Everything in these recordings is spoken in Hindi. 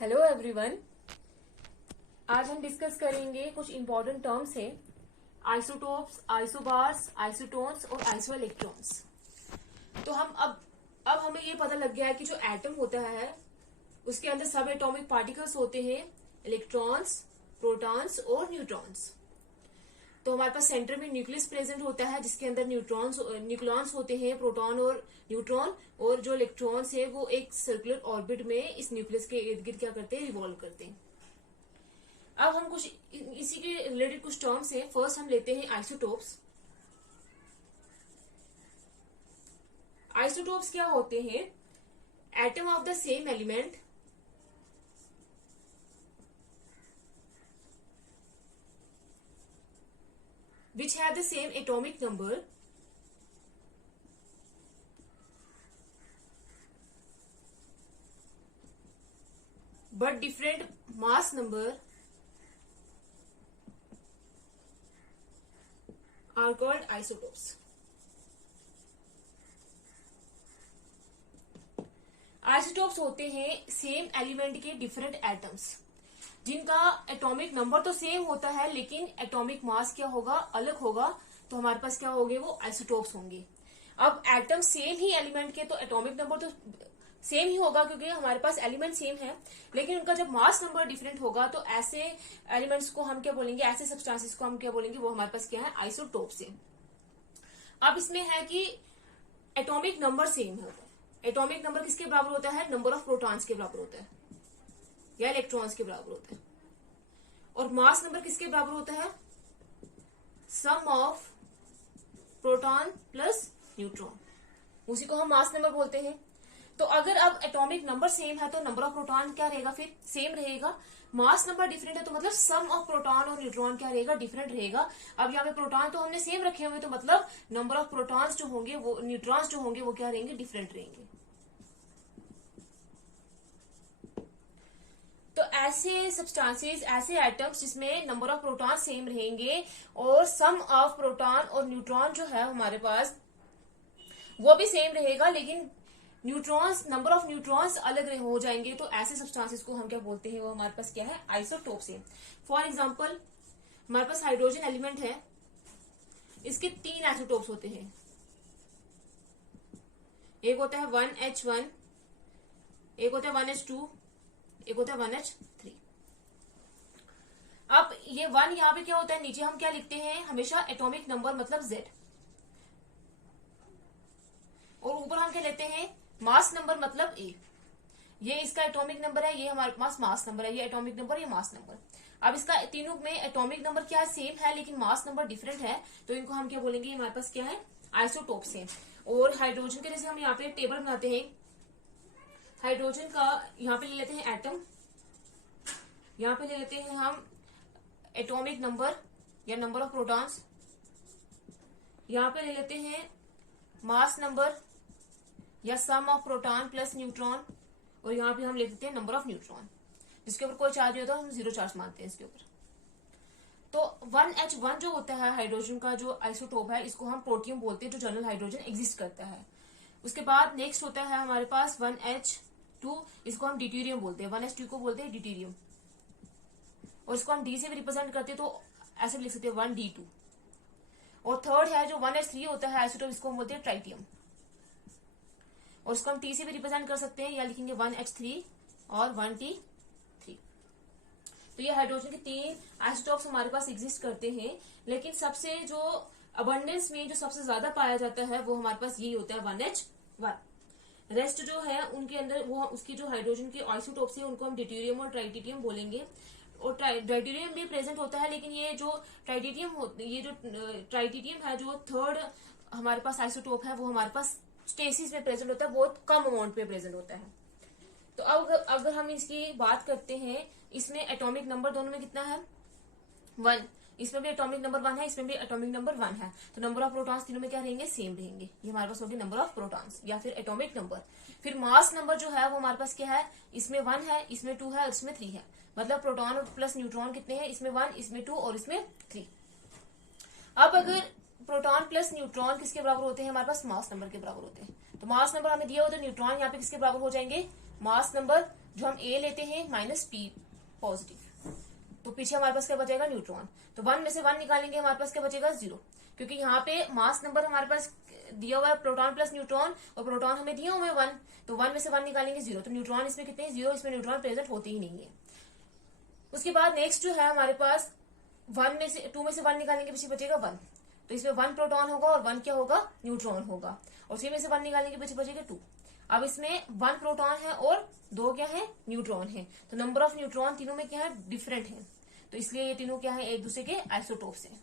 Hello everyone. आज हम डिस्कस करेंगे कुछ इंपॉर्टेंट टर्म्स है, आइसोटोप्स, आइसोबार्स, आइसोटोन्स और आइसोइलेक्ट्रॉन्स। तो हम अब हमें ये पता लग गया है कि जो एटम होता है उसके अंदर सब एटॉमिक पार्टिकल्स होते हैं, इलेक्ट्रॉन्स, प्रोटॉन्स और न्यूट्रॉन्स। तो हमारे पास सेंटर में न्यूक्लियस प्रेजेंट होता है जिसके अंदर न्यूक्लॉन्स होते हैं, प्रोटॉन और न्यूट्रॉन, और जो इलेक्ट्रॉन्स है वो एक सर्कुलर ऑर्बिट में इस न्यूक्लियस के इर्द गिर्द क्या करते हैं, रिवॉल्व करते हैं। अब हम कुछ इसी के रिलेटेड कुछ टर्म्स है। फर्स्ट हम लेते हैं आइसोटोप्स। आइसोटोप्स क्या होते हैं? Atom of the same element which have the same atomic number but different mass number are called isotopes. Isotopes होते हैं सेम एलिमेंट के डिफरेंट एटम्स जिनका एटॉमिक नंबर तो सेम होता है लेकिन एटॉमिक मास क्या होगा, अलग होगा। तो हमारे पास क्या होंगे, वो आइसोटोप्स होंगे। अब एटम सेम ही एलिमेंट के तो एटॉमिक नंबर तो सेम ही होगा क्योंकि हमारे पास एलिमेंट सेम है, लेकिन उनका जब मास नंबर डिफरेंट होगा तो ऐसे एलिमेंट्स को हम क्या बोलेंगे, ऐसे सब्सटेंसेस को हम क्या बोलेंगे, वो हमारे पास क्या है, आइसोटोप्स है। अब इसमें है कि एटॉमिक नंबर सेम होता है। एटॉमिक नंबर किसके बराबर होता है? नंबर ऑफ प्रोटॉन्स के बराबर होता है या इलेक्ट्रॉन्स के बराबर होता है। और मास नंबर किसके बराबर होता है? सम ऑफ प्रोटॉन प्लस न्यूट्रॉन, उसी को हम मास नंबर बोलते हैं। तो अगर अब एटॉमिक नंबर सेम है तो नंबर ऑफ प्रोटॉन क्या रहेगा, फिर सेम रहेगा। मास नंबर डिफरेंट है तो मतलब सम ऑफ प्रोटॉन और न्यूट्रॉन क्या रहेगा, डिफरेंट रहेगा। अब यहाँ पे प्रोटॉन तो हमने सेम रखे हुए तो मतलब नंबर ऑफ प्रोटॉन्स जो होंगे, वो न्यूट्रॉन्स जो होंगे वो क्या रहेंगे, डिफरेंट रहेंगे। तो ऐसे सब्सटेंसेस, ऐसे एटम्स जिसमें नंबर ऑफ प्रोटॉन सेम रहेंगे और सम ऑफ प्रोटॉन और न्यूट्रॉन जो है हमारे पास वो भी सेम रहेगा, लेकिन न्यूट्रॉन्स, नंबर ऑफ न्यूट्रॉन्स अलग हो जाएंगे, तो ऐसे सब्सटेंसेस को हम क्या बोलते हैं, वो हमारे पास क्या है, आइसोटोप्स है। फॉर एग्जाम्पल हमारे पास हाइड्रोजन एलिमेंट है, इसके 3 आइसोटोप्स होते हैं। एक होता है 1H1, एक होता है 1H2, एक होता है 1H3। अब ये 1 यहाँ पे क्या होता है, नीचे हम क्या लिखते हैं, हमेशा एटॉमिक नंबर मतलब Z, और ऊपर हम क्या लेते हैं, मास नंबर मतलब A। ये इसका एटॉमिक नंबर है, ये हमारे पास मास नंबर है, ये एटॉमिक नंबर, ये मास नंबर। अब इसका तीनों में एटॉमिक नंबर क्या है, सेम है, लेकिन मास नंबर डिफरेंट है, तो इनको हम क्या बोलेंगे, हमारे पास क्या है, आइसोटोप्स हैं। और हाइड्रोजन के जैसे हम यहाँ पे टेबल बनाते हैं, हाइड्रोजन का यहाँ पे ले लेते हैं एटम, यहाँ पे ले लेते हैं हम एटॉमिक नंबर या नंबर ऑफ प्रोटॉन्स, यहाँ पे ले लेते हैं मास नंबर या सम ऑफ प्रोटॉन प्लस न्यूट्रॉन, और यहाँ पे हम ले लेते हैं नंबर ऑफ न्यूट्रॉन। जिसके ऊपर कोई चार्ज नहीं होता हम 0 चार्ज मानते हैं इसके ऊपर। तो 1H1 जो होता है हाइड्रोजन का जो आइसोटोप है, इसको हम प्रोटियम बोलते हैं, जो जनरल हाइड्रोजन एग्जिस्ट करता है। उसके बाद नेक्स्ट होता है हमारे पास 1H2, इसको हम ड्यूटेरियम बोलते हैं, 1H2 को बोलते हैं ड्यूटेरियम, और इसको हम डी से भी रिप्रेजेंट करते हैं, तो ऐसे भी लिख सकते हैं 1D2। और थर्ड है जो 1H3 होता है आइसोटोप, इसको हम बोलते हैं ट्राइटियम, और इसको हम टी से भी रिप्रेजेंट कर सकते हैं, या लिखेंगे 1H3 और 1T3। तो ये हाइड्रोजन के 3 आइसोटोप्स हमारे पास एग्जिस्ट करते हैं, लेकिन सबसे जो अबंडेंस में जो सबसे ज्यादा पाया जाता है वो हमारे पास यही होता है 1H1। रेस्ट जो है उनके अंदर वो उसकी जो हाइड्रोजन के आइसोटोप्स है उनको हम ड्यूटेरियम और ट्राइटियम बोलेंगे। और ट्राइटेरियम भी प्रेजेंट होता है, लेकिन ये जो ट्राइटेरियम है, जो थर्ड हमारे पास आइसोटोप है, वो हमारे पास स्टेसिस में प्रेजेंट होता है, बहुत कम अमाउंट पे प्रेजेंट होता है। तो अब अगर हम इसकी बात करते हैं, इसमें एटॉमिक नंबर दोनों में कितना है, 1। इसमें भी एटॉमिक नंबर 1 है, इसमें भी एटॉमिक नंबर 1 है, तो नंबर ऑफ प्रोटॉन्स तीनों में क्या रहेंगे, सेम रहेंगे। ये हमारे पास होगी नंबर ऑफ प्रोटॉन्स या फिर एटॉमिक नंबर। फिर मास नंबर जो है वो हमारे पास क्या है, इसमें 1 है, इसमें 2 है और इसमें 3 है। मतलब प्रोटॉन प्लस न्यूट्रॉन कितने हैं, इसमें 1, इसमें 2 और इसमें 3। अब अगर प्रोटॉन प्लस न्यूट्रॉन किसके बराबर होते हैं, हमारे पास मास नंबर के बराबर होते हैं। तो मास नंबर हमें दिया हो तो न्यूट्रॉन यहाँ पे किसके बराबर हो जाएंगे, मास नंबर जो हम A लेते हैं माइनस P पॉजिटिव, तो पीछे हमारे पास क्या बचेगा, न्यूट्रॉन। तो 1 में से 1 निकालेंगे, हमारे पास क्या बचेगा, 0, क्योंकि यहाँ पे मास नंबर हमारे पास दिया हुआ है प्रोटॉन प्लस न्यूट्रॉन, और प्रोटॉन हमें दिया हुआ है 1, तो 1 में से 1 निकालेंगे 0, तो न्यूट्रॉन इसमें कितने हैं, 0, इसमें न्यूट्रॉन प्रेजेंट होते ही नहीं है। उसके बाद नेक्स्ट जो है हमारे पास 2 में से 1 निकालेंगे, पीछे बचेगा 1, तो इसमें 1 प्रोटॉन होगा और 1 क्या होगा, न्यूट्रॉन होगा, और 3 में से 1 निकालेंगे, पीछे बचेगा 2। अब इसमें 1 प्रोटॉन है और 2 क्या है, न्यूट्रॉन है, तो नंबर ऑफ न्यूट्रॉन तीनों में क्या है, डिफरेंट है, तो इसलिए ये तीनों क्या है, एक दूसरे के आइसोटोप्स हैं।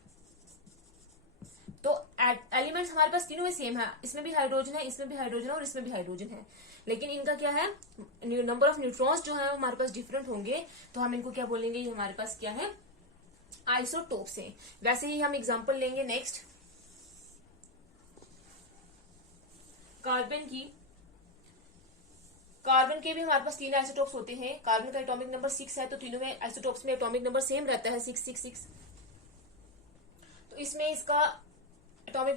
तो एलिमेंट्स हमारे पास तीनों में सेम है, इसमें भी हाइड्रोजन है, इसमें भी हाइड्रोजन है और इसमें भी हाइड्रोजन है, लेकिन इनका क्या है, नंबर ऑफ न्यूट्रॉन्स जो है हमारे पास डिफरेंट होंगे, तो हम इनको क्या बोलेंगे, ये हमारे पास क्या है, आइसोटोप्स हैं। वैसे ही हम एग्जांपल लेंगे नेक्स्ट कार्बन की। कार्बन के भी हमारे पास 3 आइसोटोप्स होते हैं। कार्बन का एटॉमिक नंबर 6 है, तो तीनों में आइसोटोप्स में एटॉमिक नंबर सेम रहता है, 666। तो इसमें इसका एटॉमिक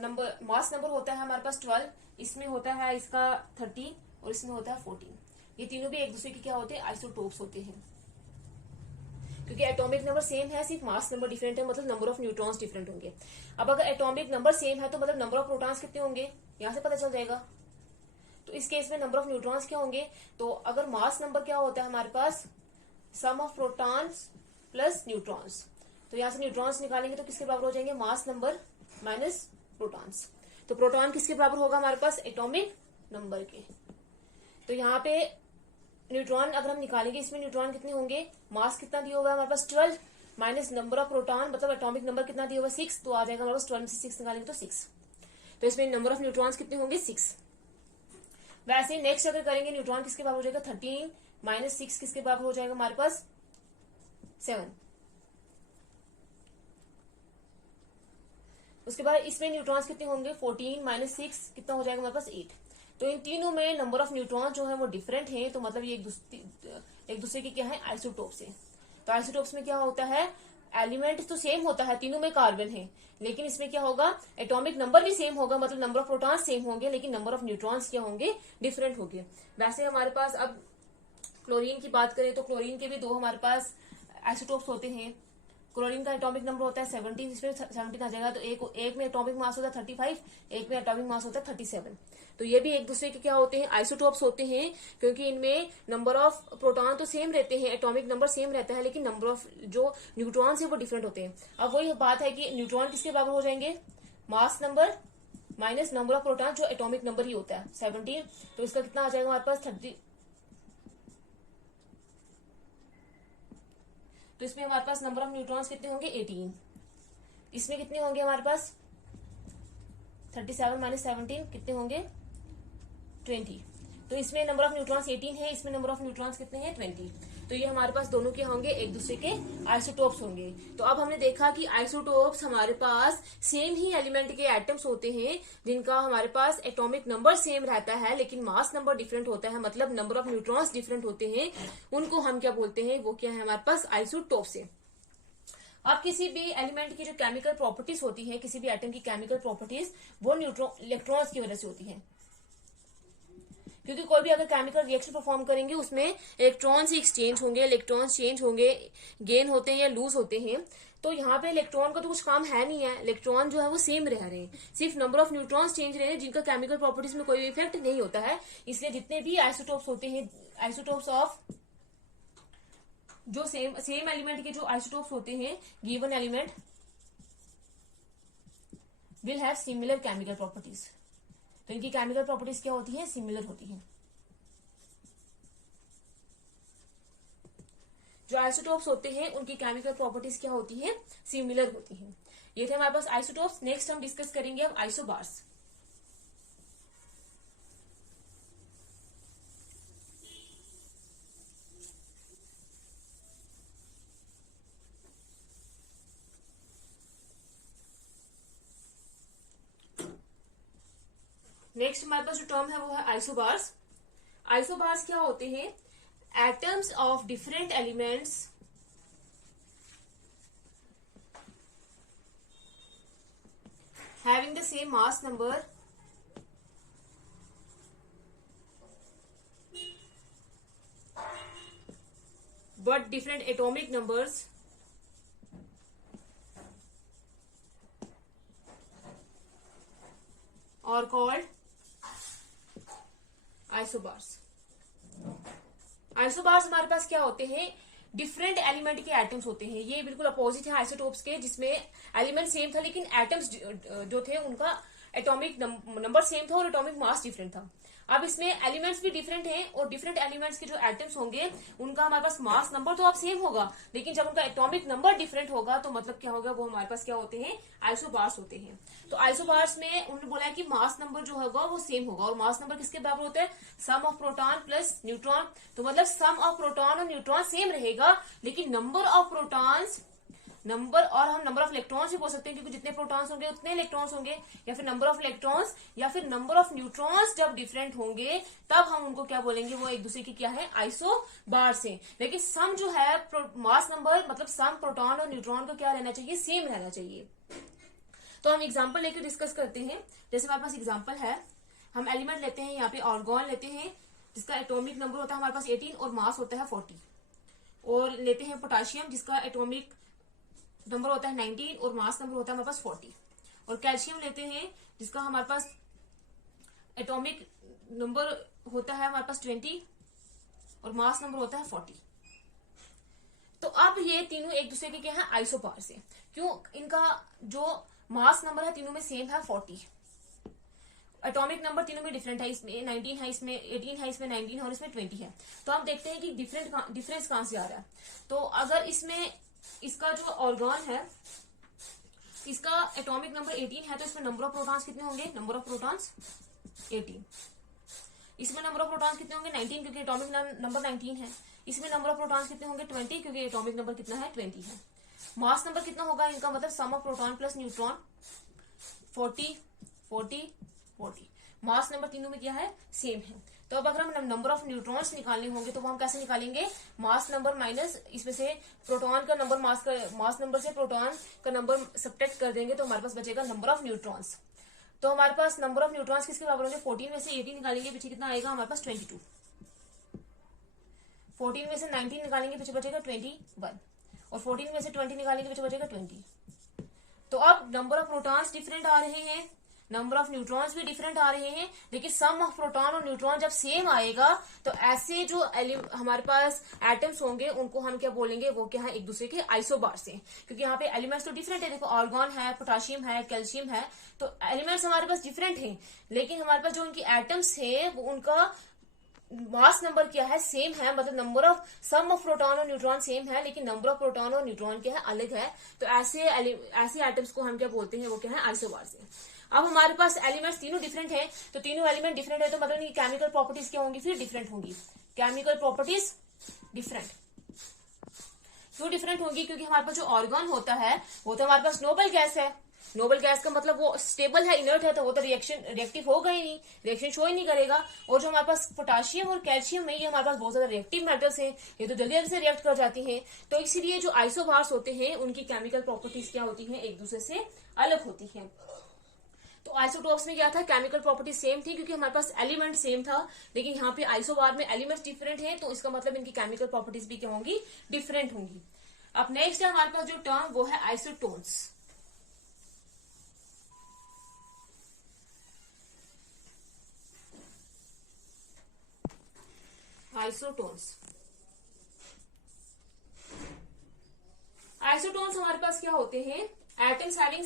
नंबर मास नंबर होता है हमारे पास 12, इसमें होता है इसका 30 और इसमें होता है 14। ये तीनों भी एक दूसरे के क्या होते हैं, आइसोटोप्स होते हैं, क्योंकि एटॉमिक नंबर सेम है, सिर्फ मास नंबर डिफरेंट है, मतलब नंबर ऑफ न्यूट्रॉन्स डिफरेंट होंगे। अब अगर एटॉमिक नंबर सेम है तो मतलब नंबर ऑफ प्रोटॉन्स कितने होंगे, यहां से पता चल जाएगा। तो इस केस में नंबर ऑफ न्यूट्रॉन्स क्या होंगे, तो अगर मास नंबर क्या होता है हमारे पास, सम ऑफ प्रोटॉन्स प्लस न्यूट्रॉन्स, तो यहां से न्यूट्रॉन्स निकालेंगे तो किसके बराबर हो जाएंगे, मास नंबर माइनस प्रोटॉन्स। तो प्रोटॉन किसके बराबर होगा हमारे पास, एटॉमिक नंबर के। तो यहाँ पे न्यूट्रॉन अगर हम निकालेंगे, इसमें न्यूट्रॉन कितने होंगे, मास कितना दिया होगा हमारे पास 12 माइनस नंबर ऑफ प्रोटॉन, मतलब एटॉमिक नंबर कितना दिया होगा 6, तो आ जाएगा हमारे पास 12 में से 6 निकालेंगे तो 6, तो इसमें नंबर ऑफ न्यूट्रॉन्स कितने होंगे, 6। वैसे ही नेक्स्ट अगर करेंगे, न्यूट्रॉन किसके बराबर हो जाएगा, 13 माइनस 6 किसके बराबर हो जाएगा हमारे पास, 7। उसके बाद इसमें न्यूट्रॉन्स कितने होंगे, 14 माइनस 6 कितना हो जाएगा हमारे पास, 8। तो इन तीनों में नंबर ऑफ न्यूट्रॉन जो है वो डिफरेंट है, तो मतलब ये एक दूसरे के क्या है, आइसोटोप्स है। तो आइसोटोप्स में क्या होता है, एलिमेंट तो सेम होता है, तीनों में कार्बन है, लेकिन इसमें क्या होगा, एटॉमिक नंबर भी सेम होगा, मतलब नंबर ऑफ प्रोटॉन्स सेम होंगे, लेकिन नंबर ऑफ न्यूट्रॉन्स क्या होंगे, डिफरेंट होंगे। वैसे हमारे पास अब क्लोरीन की बात करें तो क्लोरीन के भी 2 हमारे पास आइसोटोप्स होते हैं। क्लोरीन का एटॉमिक नंबर होता है 17, इसमें 17 आ जाएगा, तो एक में एटॉमिक मास होता है 35, एक में एटॉमिक मास होता है 37। तो ये भी एक दूसरे के क्या होते हैं, आइसोटोप्स होते हैं, क्योंकि इनमें नंबर ऑफ प्रोटॉन तो सेम रहते हैं, एटॉमिक नंबर सेम रहता है, लेकिन नंबर ऑफ जो न्यूट्रॉन्स है वो डिफरेंट होते हैं। अब वही बात है कि न्यूट्रॉन किसके बराबर हो जाएंगे, mass number minus number of proton, जो एटॉमिक नंबर ही होता है 17, तो इसका कितना आ जाएगा हमारे पास 30। तो इसमें हमारे पास नंबर ऑफ न्यूट्रॉन्स कितने होंगे, 18। इसमें कितने होंगे हमारे पास, 37 माइनस 17 कितने होंगे, 20। तो इसमें नंबर ऑफ न्यूट्रॉन्स 18 है, इसमें नंबर ऑफ न्यूट्रॉन्स कितने हैं, 20। तो ये हमारे पास दोनों के होंगे, एक दूसरे के आइसोटोप्स होंगे। तो अब हमने देखा कि आइसोटोप्स हमारे पास सेम ही एलिमेंट के एटम्स होते हैं, जिनका हमारे पास एटॉमिक नंबर सेम रहता है, लेकिन मास नंबर डिफरेंट होता है, मतलब नंबर ऑफ न्यूट्रॉन्स डिफरेंट होते हैं। उनको हम क्या बोलते हैं, वो क्या है हमारे पास, आइसोटोप्स है। अब किसी भी एलिमेंट की जो केमिकल प्रॉपर्टीज होती है, किसी भी एटम की केमिकल प्रॉपर्टीज, वो इलेक्ट्रॉन्स की वजह से होती है, क्योंकि कोई भी अगर केमिकल रिएक्शन परफॉर्म करेंगे उसमें इलेक्ट्रॉन्स एक्सचेंज होंगे, इलेक्ट्रॉन्स चेंज होंगे, गेन होते हैं या लूज होते हैं। तो यहाँ पे इलेक्ट्रॉन का तो कुछ काम है नहीं है, इलेक्ट्रॉन जो है वो सेम रह रहे हैं, सिर्फ नंबर ऑफ न्यूट्रॉन्स चेंज रहे हैं, जिनका केमिकल प्रॉपर्टीज में कोई इफेक्ट नहीं होता है। इसलिए जितने भी आइसोटोप्स होते हैं, आइसोटोप्स ऑफ जो सेम एलिमेंट के जो आइसोटोप्स होते हैं, given element will have similar chemical properties. तो इनकी केमिकल प्रॉपर्टीज क्या होती है, सिमिलर होती है। जो आइसोटोप्स होते हैं उनकी केमिकल प्रॉपर्टीज क्या होती है, सिमिलर होती है। ये थे हमारे पास आइसोटोप्स। नेक्स्ट हम डिस्कस करेंगे अब आइसोबार्स। नेक्स्ट हमारे पास जो टर्म है वो है आइसोबार्स। आइसोबार्स क्या होते हैं, atoms of different elements having the same mass number but different atomic numbers are called isobars. Isobars हमारे पास क्या होते हैं, डिफरेंट एलिमेंट के एटम्स होते हैं. ये बिल्कुल अपोजिट है आइसोटोप्स के, जिसमें एलिमेंट सेम था लेकिन एटम्स जो थे उनका एटॉमिक नंबर सेम था और एटॉमिक मास डिफरेंट था. अब इसमें एलिमेंट्स भी डिफरेंट हैं और डिफरेंट एलिमेंट्स के जो एटम्स होंगे उनका हमारे पास मास नंबर तो अब सेम होगा, लेकिन जब उनका एटॉमिक नंबर डिफरेंट होगा तो मतलब क्या होगा, वो हमारे पास क्या होते हैं, आइसोबार्स होते हैं. तो आइसोबार्स में उन्होंने बोला है कि मास नंबर जो होगा वो सेम होगा, और मास नंबर किसके बराबर होता है, सम ऑफ प्रोटॉन प्लस न्यूट्रॉन. तो मतलब सम ऑफ प्रोटॉन और न्यूट्रॉन सेम रहेगा, लेकिन नंबर ऑफ प्रोटॉन्स, नंबर, और हम नंबर ऑफ इलेक्ट्रॉन्स भी बोल सकते हैं क्योंकि जितने प्रोटॉन्स होंगे उतने इलेक्ट्रॉन्स होंगे, या फिर नंबर ऑफ इलेक्ट्रॉन्स या फिर नंबर ऑफ न्यूट्रॉन्स जब डिफरेंट होंगे तब हम उनको क्या बोलेंगे, वो एक दूसरे की क्या है, आइसोबार्स हैं. लेकिन सम जो है मास नंबर मतलब सम प्रोटॉन और न्यूट्रॉन को क्या रहना चाहिए, सेम रहना चाहिए. तो हम एग्जाम्पल लेकर डिस्कस करते हैं. जैसे हमारे पास एग्जाम्पल है, हम एलिमेंट लेते हैं, यहाँ पे आर्गॉन लेते हैं जिसका एटॉमिक नंबर होता है हमारे पास 18 और मास होता है 40. और लेते हैं पोटाशियम जिसका एटॉमिक नंबर होता है 19 और मास नंबर होता है हमारे पास 40. और कैल्शियम लेते हैं जिसका हमारे पास एटॉमिक नंबर होता है हमारे पास 20 और मास नंबर होता है 40. तो अब ये तीनों एक दूसरे के क्या है, आइसोबार्स हैं. क्यों, इनका जो मास नंबर है तीनों में सेम है 40. एटॉमिक नंबर तीनों में डिफरेंट है, इसमें 19 है, इसमें 18 है, इसमें 19 है और इसमें 20 है. तो हम देखते हैं कि डिफरेंस कहां से आ रहा है. तो अगर इसमें इसका जो ऑर्गन है इसका एटॉमिक नंबर 18 है तो इसमें नंबर ऑफ प्रोटॉन्स कितने होंगे, नंबर ऑफ प्रोटॉन्स 18. इसमें नंबर ऑफ प्रोटॉन्स कितने होंगे 19 क्योंकि एटॉमिक नंबर 19 है. इसमें नंबर ऑफ प्रोटॉन्स कितने होंगे 20 क्योंकि एटॉमिक नंबर कितना है 20 है. मास नंबर कितना होगा इनका, मतलब sum of proton plus neutron 40 40 40. Mass number तीनों में क्या है, सेम है. तो अब अगर हम नंबर ऑफ न्यूट्रॉन्स निकालने होंगे तो वो हम कैसे निकालेंगे, मास नंबर माइनस इसमें से प्रोटॉन का नंबर मास नंबर से प्रोटॉन का नंबर सब्ट्रैक्ट कर देंगे तो हमारे पास बचेगा नंबर ऑफ न्यूट्रॉन्स. तो हमारे पास नंबर ऑफ न्यूट्रॉन्स किसके बराबर होंगे, 14 में से 18 निकालेंगे पीछे कितना आएगा हमारे पास 22. 14 में से 19 निकालेंगे पीछे बचेगा 21 और 14 में से 20 निकालेंगे पीछे बचेगा 20. तो अब नंबर ऑफ प्रोटॉन्स डिफरेंट आ रहे हैं, नंबर ऑफ न्यूट्रॉन्स भी डिफरेंट आ रहे हैं, लेकिन सम ऑफ प्रोटॉन और न्यूट्रॉन जब सेम आएगा तो ऐसे जो हमारे पास एटम्स होंगे उनको हम क्या बोलेंगे, वो क्या है, एक दूसरे के आइसोबार्स हैं. क्योंकि यहाँ पे एलिमेंट्स तो डिफरेंट है, देखो आर्गॉन है, पोटाशियम है, कैल्शियम है, तो एलिमेंट्स हमारे पास डिफरेंट हैं, लेकिन हमारे पास जो उनकी एटम्स है वो उनका मास नंबर क्या है, सेम है. मतलब number of sum of proton और न्यूट्रॉन सेम है लेकिन नंबर ऑफ प्रोटॉन और न्यूट्रॉन क्या है, अलग है. तो ऐसे एटम्स को हम क्या बोलते हैं, वो क्या है, आइसोबार्स हैं. अब हमारे पास एलिमेंट्स तीनों डिफरेंट हैं, तो तीनों एलिमेंट डिफरेंट है तो मतलब इनकी केमिकल प्रॉपर्टीज क्या होंगी, फिर डिफरेंट होंगी. केमिकल प्रॉपर्टीज डिफरेंट क्यों डिफरेंट होंगी, क्योंकि हमारे पास जो ऑर्गन होता है वो तो हमारे पास नोबल गैस है. नोबल गैस का मतलब वो स्टेबल है, इनर्ट है, तो वो तो रिएक्टिव होगा ही नहीं, रिएक्शन शो ही नहीं करेगा. और जो हमारे पास पोटाशियम और कैल्शियम है ये हमारे पास बहुत ज्यादा रिएक्टिव मेटल्स हैं, ये तो जल्दी जल्दी से रिएक्ट कर जाती हैं. तो इसीलिए जो आइसोबार्स होते हैं उनकी केमिकल प्रॉपर्टीज क्या होती हैं, एक दूसरे से अलग होती हैं. तो आइसोटोप्स में क्या था, केमिकल प्रॉपर्टी सेम थी क्योंकि हमारे पास एलिमेंट सेम था, लेकिन यहाँ पे आइसोबार में एलिमेंट्स डिफरेंट हैं तो इसका मतलब इनकी केमिकल प्रॉपर्टीज भी क्या होंगी, डिफरेंट होंगी. अब नेक्स्ट है हमारे पास जो टर्म वो है आइसोटोन्स. आइसोटोन्स हमारे पास क्या होते हैं, atoms having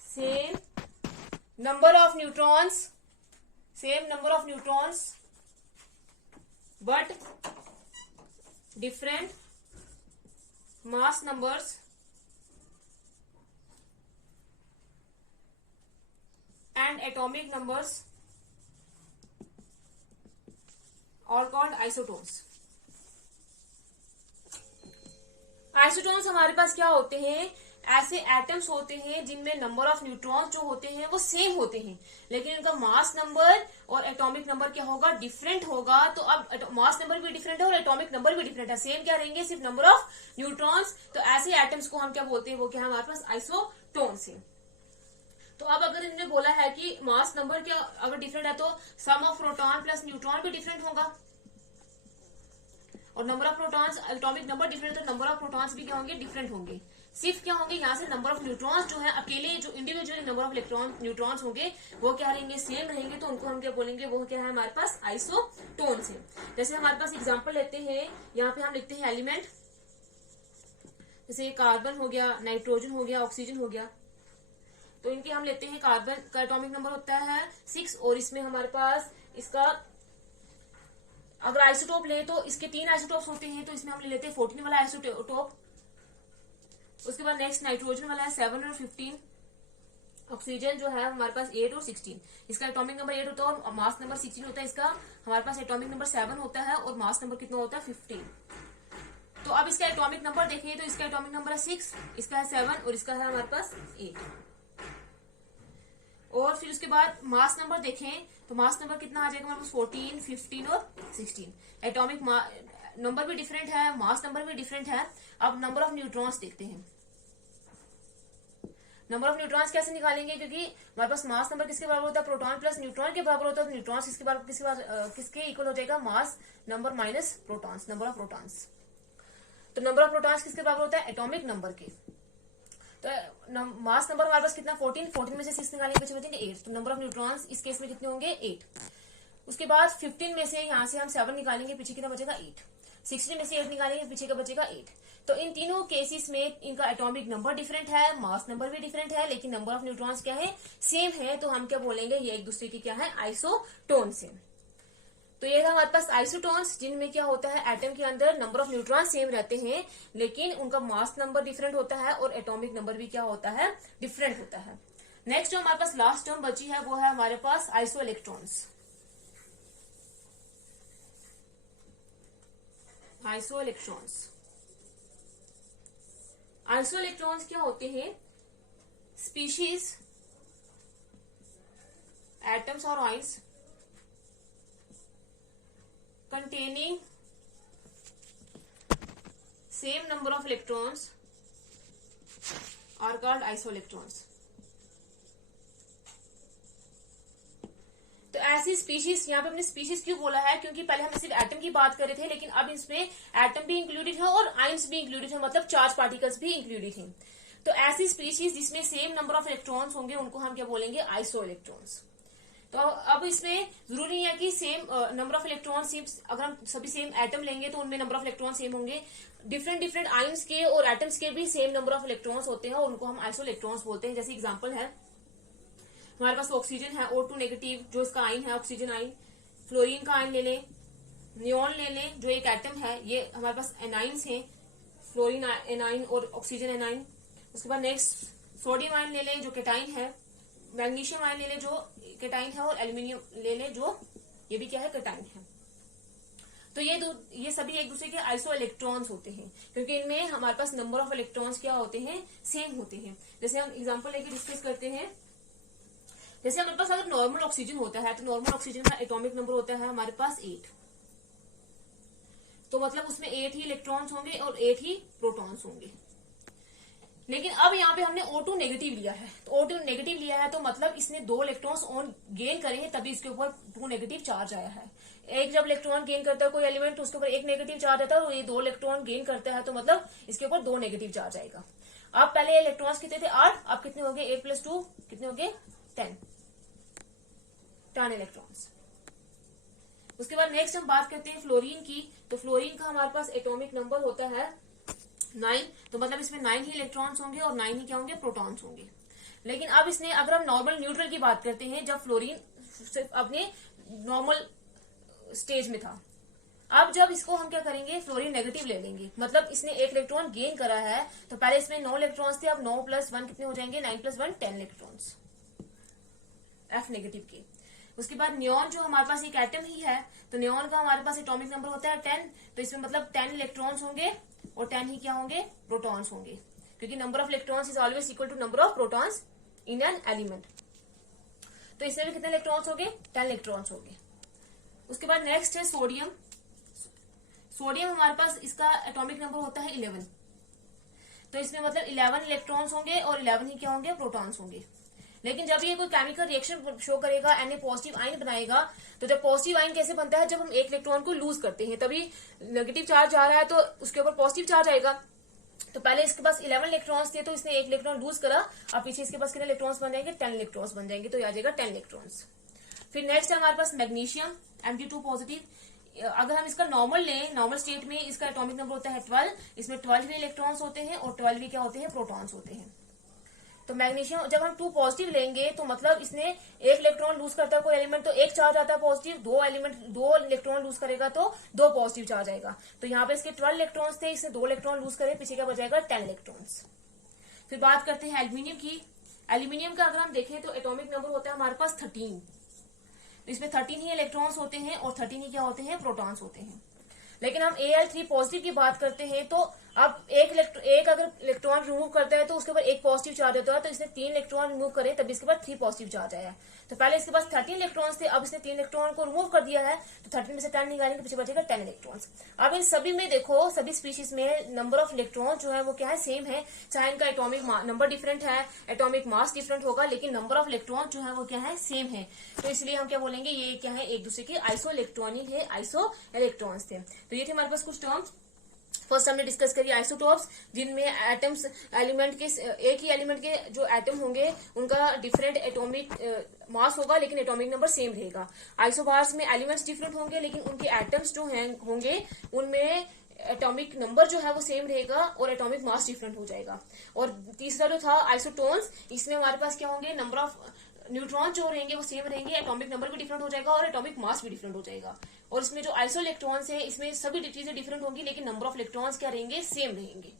same number of neutrons but different mass numbers and atomic numbers are called isotopes. Isotones हमारे पास क्या होते हैं, ऐसे एटम्स होते हैं जिनमें नंबर ऑफ न्यूट्रॉन्स जो होते हैं वो सेम होते हैं, लेकिन उनका मास नंबर और एटॉमिक नंबर क्या होगा, डिफरेंट होगा. तो अब मास नंबर भी डिफरेंट है और एटॉमिक नंबर भी डिफरेंट है, सेम क्या रहेंगे, सिर्फ नंबर ऑफ न्यूट्रॉन्स. तो ऐसे एटम्स को हम क्या बोलते हैं, वो क्या है हमारे पास आइसोटोन्स है. तो अब अगर इन्होंने बोला है कि मास नंबर क्या अगर डिफरेंट है तो सम ऑफ प्रोटॉन प्लस न्यूट्रॉन भी डिफरेंट होगा, और number of protons atomic number different तो नंबर ऑफ प्रोटॉन्स भी क्या होंगे, डिफरेंट होंगे। सिर्फ क्या होंगे यहाँ से नंबर ऑफ न्यूट्रॉन्स जो है अकेले जो individual number of electron neutrons होंगे वो क्या रहेंगे, सेम रहेंगे, तो उनको हम क्या बोलेंगे, वो क्या है हमारे पास आइसोटोन्स है। जैसे हमारे पास एग्जांपल लेते हैं, यहाँ पे हम लिखते हैं एलिमेंट, जैसे कार्बन हो गया, नाइट्रोजन हो गया, ऑक्सीजन हो गया। तो इनके हम लेते हैं, कार्बन का एटॉमिक नंबर होता है 6 और इसमें हमारे पास इसका अगर आइसोटोप ले तो इसके 3 आइसोटोप्स होते हैं, तो इसमें हम ले लेते हैं 14 वाला आइसोटोप। उसके बाद नेक्स्ट नाइट्रोजन वाला है 7 और 15, ऑक्सीजन जो है हमारे पास 8 और 16। इसका एटॉमिक नंबर 8 होता है और मास नंबर 16 होता है। इसका हमारे पास एटॉमिक नंबर 7 होता है और मास नंबर कितना होता है, 15। तो अब इसका एटॉमिक नंबर देखें तो इसका एटॉमिक नंबर है 6, इसका है 7 और इसका है हमारे पास 8। और फिर उसके बाद मास नंबर देखें तो मास नंबर कितना आ जाएगा हमारे पास 14, 15 और 16। एटॉमिक नंबर भी डिफरेंट है, मास नंबर भी डिफरेंट है। अब नंबर ऑफ न्यूट्रॉन्स देखते हैं। नंबर ऑफ न्यूट्रॉन्स कैसे निकालेंगे, क्योंकि हमारे पास मास नंबर किसके बराबर होता है, प्रोटॉन प्लस न्यूट्रॉन के बराबर होता है। तो न्यूट्रॉन्स किसके इक्वल हो जाएगा, mass number minus protons, number of protons. तो नंबर ऑफ प्रोटॉन्स किसके बराबर होता है, एटॉमिक नंबर के। तो मास नंबर हमारे पास कितना 14 में से 6 निकालेंगे बचे बचेंगे 8। तो नंबर ऑफ न्यूट्रॉन्स इस केस में कितने होंगे, 8। उसके बाद 15 में से यहाँ से हम 7 निकालेंगे, पीछे कितना बचेगा 8। 16 में से 8 निकालेंगे, पीछे का बचेगा 8। तो इन तीनों केसेस में इनका एटॉमिक नंबर डिफरेंट है, मास नंबर भी डिफरेंट है, लेकिन नंबर ऑफ न्यूट्रॉन्स क्या है, सेम है। तो हम क्या बोलेंगे, ये एक दूसरे की क्या है, आइसोटोन्स है। तो ये था हमारे पास आइसोटोन्स, जिनमें क्या होता है, एटम के अंदर नंबर ऑफ न्यूट्रॉन सेम रहते हैं, लेकिन उनका मास नंबर डिफरेंट होता है और एटॉमिक नंबर भी क्या होता है, डिफरेंट होता है। नेक्स्ट जो हमारे पास लास्ट टर्म बची है वो है हमारे पास iso electrons. Iso electrons, iso electrons क्या होते हैं, स्पीशीज, एटम्स और ions containing same number of electrons are called isoelectrons। तो ऐसी स्पीशीज, यहाँ पे हमने स्पीशीज क्यों बोला है, क्योंकि पहले हम सिर्फ एटम की बात कर रहे थे, लेकिन अब इसमें एटम भी इंक्लूडेड है और आइंस भी इंक्लूडेड है, मतलब चार्ज पार्टिकल्स भी इंक्लूडेड हैं। तो ऐसी स्पीशीज जिसमें सेम नंबर ऑफ इलेक्ट्रॉन्स होंगे उनको हम क्या बोलेंगे, आइसो इलेक्ट्रॉन्स। तो अब इसमें जरूरी नहीं है कि same number of electron same, अगर हम सभी सेम एटम लेंगे तो उनमें नंबर ऑफ इलेक्ट्रॉन सेम होंगे। डिफरेंट आइंस के और एटम्स के भी सेम नंबर ऑफ इलेक्ट्रॉन्स होते हैं और उनको हम आइसो इलेक्ट्रॉन्स बोलते हैं। जैसे एग्जांपल है हमारे पास ऑक्सीजन है O2 नेगेटिव, जो इसका आइन है ऑक्सीजन आइन। फ्लोरीन का आइन ले लें, नियोन ले लें जो एक एटम है, ये हमारे पास एनाइंस हैं, फ्लोरीन एनाइन और ऑक्सीजन एनाइन। उसके बाद नेक्स्ट सोडियम आइन ले लें जो केटाइन है, मैग्नीशियम आयन ले ले जो केटाइन है, और एल्यूमिनियम ले ले जो ये भी क्या है, केटाइन है। तो ये सभी एक दूसरे के आइसो इलेक्ट्रॉन्स होते हैं, क्योंकि इनमें हमारे पास नंबर ऑफ इलेक्ट्रॉन्स क्या होते हैं, सेम होते हैं। जैसे हम एग्जांपल लेके डिस्कस करते हैं, जैसे हमारे पास अगर नॉर्मल ऑक्सीजन होता है तो नॉर्मल ऑक्सीजन का एटॉमिक नंबर होता है हमारे पास 8। तो मतलब उसमें 8 ही इलेक्ट्रॉन्स होंगे और 8 ही प्रोटॉन्स होंगे। लेकिन अब यहाँ पे हमने O2 नेगेटिव लिया है, तो O2 नेगेटिव लिया है तो मतलब इसने 2 इलेक्ट्रॉन्स ऑन गेन करे हैं, तभी इसके ऊपर 2 नेगेटिव चार्ज आया है। एक जब इलेक्ट्रॉन गेन करता है कोई एलिमेंट तो उसके ऊपर 1 नेगेटिव चार्ज आता है, और ये 2 इलेक्ट्रॉन गेन करता है तो मतलब इसके ऊपर 2 नेगेटिव चार्ज आएगा। अब पहले इलेक्ट्रॉन्स कितने थे, 8, अब कितने हो गए, 8 + 2 कितने हो गए, 10 इलेक्ट्रॉन्स। उसके बाद नेक्स्ट हम बात करते हैं फ्लोरीन की। तो फ्लोरीन का हमारे पास एटॉमिक नंबर होता है 9, तो मतलब इसमें 9 ही इलेक्ट्रॉन्स होंगे और 9 ही क्या होंगे, प्रोटॉन्स होंगे। लेकिन अब इसने, अगर हम नॉर्मल न्यूट्रल की बात करते हैं, जब फ्लोरीन सिर्फ अपने नॉर्मल स्टेज में था, अब जब इसको हम क्या करेंगे, फ्लोरीन नेगेटिव ले लेंगे, मतलब इसने 1 इलेक्ट्रॉन गेन करा है, तो पहले इसमें 9 इलेक्ट्रॉन्स थे, अब 9 + 1 कितने हो जाएंगे, 9 + 1 10 इलेक्ट्रॉन्स F नेगेटिव के। उसके बाद नियॉन जो हमारे पास एक एटम ही है, तो नियॉन का हमारे पास एटॉमिक नंबर होता है 10, तो इसमें मतलब 10 इलेक्ट्रॉन्स होंगे और 10 ही क्या होंगे, प्रोटॉन्स होंगे, क्योंकि number of electrons is always equal to number of protons in an element. तो इसमें भी कितने इलेक्ट्रॉन्स होंगे, 10 इलेक्ट्रॉन्स होंगे। उसके बाद नेक्स्ट है सोडियम। सोडियम हमारे पास इसका एटॉमिक नंबर होता है 11, तो इसमें मतलब 11 इलेक्ट्रॉन्स होंगे और 11 ही क्या होंगे, प्रोटॉन्स होंगे। लेकिन जब ये कोई केमिकल रिएक्शन शो करेगा, Na पॉजिटिव आयन बनाएगा, तो जब पॉजिटिव आयन कैसे बनता है, जब हम एक इलेक्ट्रॉन को लूज करते हैं तभी नेगेटिव चार्ज आ रहा है तो उसके ऊपर पॉजिटिव चार्ज आएगा। तो पहले इसके पास 11 इलेक्ट्रॉन्स थे तो इसने एक इलेक्ट्रॉन लूज करा, अब पीछे इसके पास कितने इलेक्ट्रॉन्स बन जाएंगे, 10 इलेक्ट्रॉन्स बन जाएंगे, तो ये आ जाएगा 10 इलेक्ट्रॉन्स। फिर नेक्स्ट है हमारे पास मैग्नीशियम Mg2 पॉजिटिव। अगर हम इसका नॉर्मल लें, नॉर्मल स्टेट में इसका एटॉमिक नंबर होता है 12, इसमें 12 इलेक्ट्रॉन्स होते हैं और 12 क्या होते हैं, प्रोटॉन्स होते हैं। तो मैग्नीशियम जब हम 2 पॉजिटिव लेंगे तो मतलब इसने एक इलेक्ट्रॉन लूज करता है कोई एलिमेंट तो एक चार्ज आता है पॉजिटिव, 2 इलेक्ट्रॉन लूज करेगा तो 2 पॉजिटिव चार्ज आएगा। तो यहाँ पे इसके 12 इलेक्ट्रॉन्स थे, इसने 2 इलेक्ट्रॉन लूज करे, पीछे क्या बचाएगा, 10 इलेक्ट्रॉन्स। फिर बात करते हैं एल्यूमिनियम की। एल्यूमिनियम का अगर हम देखें तो एटॉमिक नंबर होता है हमारे पास 13। तो इसमें 13 ही इलेक्ट्रॉन्स होते हैं और 13 ही क्या होते हैं, प्रोटॉन्स होते हैं। लेकिन हम Al3 पॉजिटिव की बात करते हैं तो अब एक अगर इलेक्ट्रॉन रिमूव करता है तो उसके ऊपर एक पॉजिटिव चार्ज होता है, तो इसने 3 इलेक्ट्रॉन रिमूव करे तब इसके बाद 3 पॉजिटिव चार्ज आया। तो पहले इसके पास 13 इलेक्ट्रॉन्स थे, अब इसने 3 इलेक्ट्रॉन को रिमूव कर दिया है, तो 13 में से 10 निकालेंगे, पीछे बचेगा 10 इलेक्ट्रॉन्स। अब इन सभी में देखो, सभी स्पीशीज में नंबर ऑफ इलेक्ट्रॉन जो है वो क्या है, सेम है। चाहे इनका एटॉमिक नंबर डिफरेंट है, एटॉमिक मास डिफरेंट होगा, लेकिन नंबर ऑफ इलेक्ट्रॉन जो है वो क्या है, सेम है। तो इसलिए हम क्या बोलेंगे, ये क्या है, एक दूसरे के आइसो इलेक्ट्रॉनिक है, आइसो इलेक्ट्रॉन्स थे। तो ये थे हमारे पास कुछ टर्म्स। फर्स्ट हमने डिस्कस करी आइसोटॉप्स, जिनमें एटम्स एलिमेंट के एक ही एलिमेंट के जो एटम होंगे उनका डिफरेंट एटॉमिक मास होगा लेकिन एटॉमिक नंबर सेम रहेगा। आइसोबार्स में एलिमेंट्स डिफरेंट होंगे लेकिन उनके एटम्स जो होंगे उनमें एटॉमिक नंबर जो है वो सेम रहेगा और एटॉमिक मास डिफरेंट हो जाएगा। और तीसरा जो था आइसोटोन्स, इसमें हमारे पास क्या होंगे, नंबर ऑफ न्यूट्रॉन जो रहेंगे वो सेम रहेंगे, एटॉमिक नंबर भी डिफरेंट हो जाएगा और एटॉमिक मास भी डिफरेंट हो जाएगा। और इसमें जो आइसो इलेक्ट्रॉन्स है इसमें सभी चीजें डिफरेंट होंगी लेकिन नंबर ऑफ इलेक्ट्रॉन्स क्या रहेंगे, सेम रहेंगे।